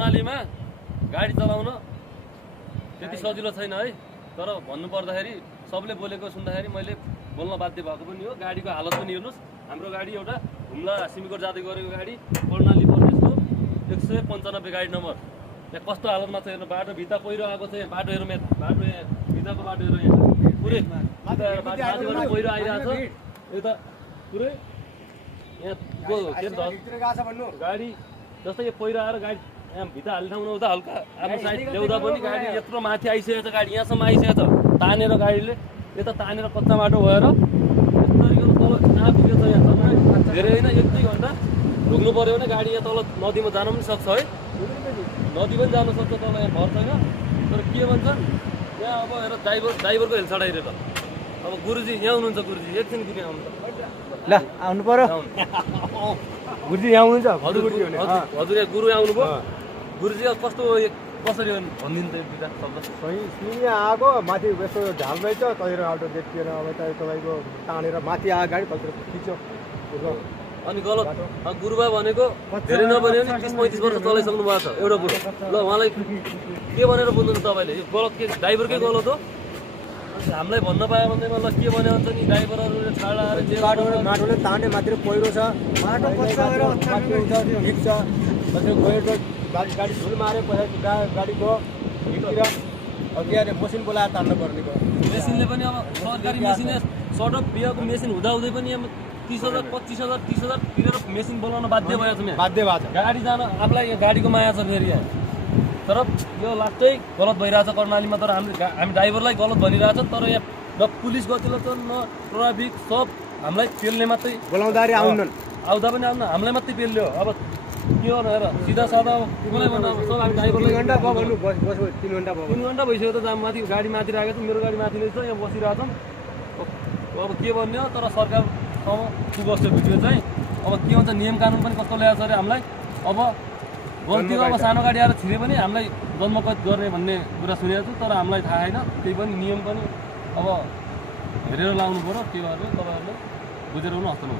कर्णालीमा गाडी चलाउन त्यति सजिलो छैन है। तर भन्नु पर्दाखेरि सबले बोलेको सुन्दाखेरि मैले बोल्न बाध्य भएको पनि हो। गाडीको हालत पनि हेर्नुहोस्। हाम्रो गाडी एउटा हुम्ला सिमीकोट जाँदै गरेको गाडी कर्णाली प्रदेशको 195 गाडी नम्बर। यहाँ कस्तो हालतमा छ हेर्नु। बाटो भित्ता पहिरो आएको छ। यहाँ बाटो हेरौँ, बाटो यहाँ भित्रको बाटो हेरौँ। यहाँ पुरै माथिबाट पहिरो आइरहेको छ। यता पुरै यहाँ गाडी जस्तै यो पहिरो आएर गाडी यहाँ भित्र हाल्ने ठाउँमा उता हल्का आफ्नो साइड ल्याउँदा पनि गाडी यत्रो माथि आइसकेको छ। गाडी यहाँसम्म आइसकेको छ तानेर। गाडीले यता तानेर कच्चा बाटो भएर यस्तो तल कहाँ पुग्यो छ। यहाँसम्म धेरै होइन 1-2 घन्टा ढुक्नु पऱ्यो भने गाडी यहाँ तल नदीमा जान पनि सक्छ है। नदी पनि जान सक्छ तल, यहाँ भर छैन। तर के भन्छन् यहाँ अब हेर ड्राइभरको हेल्थ छडाइरह। अब गुरुजी यहाँ हुनुहुन्छ। गुरुजी एकछिन गुरु आउनु ल आउनु पर्यो। गुरुजी यहाँ हुनुहुन्छ। हजुर यहाँ गुरु आउनुभयो। गुरुजी अब कस्तो कसरी भनिदिनु त बिदा शब्द। यहाँ आएको माथि यस्तो ढालमै छ तैरो आउटो देखिएन। अब तपाईँको तानेर माथि आयो गाडी कतिरो खिच्यो अनि गलत। गुरुबा भनेको धेरै नभने पनि 30-35 वर्ष चलाइसक्नु भएको छ एउटा गुरु। ल उहाँलाई के भनेर बोल्नु त तपाईँले? यो गलत के ड्राइभरकै गलत हो? हामीलाई भन्न पायो भन्दैमा ल के भने हुन्छ नि ड्राइभरहरूले छाडा आएर जे माटोले तान्ने मात्र पहिरो छ। माटो ठिक छ। पहिरो गाडी धुल माऱ्यो गाडीको हिँडतिर के अरे मसिन बोलाएर तान्नु पर्ने भयो। मेसिनले पनि अब सरकारी मेसिन सर्ट अफ बिहाको मेसिन हुँदाहुँदै पनि 30,000 25,000 30,000 तिरेर मेसिन बोलाउन बाध्य भएको छ। बाध्य भएको छ। गाडी जान आफूलाई यो गाडीको माया छ फेरि यहाँ। तर यो लास्टै गलत भइरहेछ कर्णालीमा। तर हामी ड्राइभरलाई गलत भनिरहेछ। तर यहाँ न पुलिस गतिले त न ट्राफिक सब हामीलाई पेल्ने मात्रै बोलाउँदाखेरि आउनन्। आउँदा पनि आउन हामीलाई मात्रै पेल्यो। अब के गर्नु हेर सिधा सादा कुनै भन्दा सब हामी ड्राइभरलाई 3 घन्टा भयो भन्नु बस्यो। 3 घन्टा भयो। 3 घन्टा भइसक्यो त जाम माथि गाडी माथि राखेको छ। मेरो गाडी माथि नै छ। यहाँ बसिरहेको छन्। अब के भन्ने हो? तर सरकारसँग पुग्छ भिडियो चाहिँ। अब के हुन्छ नियम कानुन पनि कस्तो ल्याएको छ अरे हामीलाई। अब गल्ती अब सानो गाडी आएर छिरे पनि हामीलाई जन्मकैद गर्ने भन्ने कुरा सुनेको छु। तर हामीलाई थाहा छैन। त्यही पनि नियम पनि अब हेरेर लाउनु पऱ्यो। के गर्ने तपाईँहरूले बुझेर पनि हस्ताउनु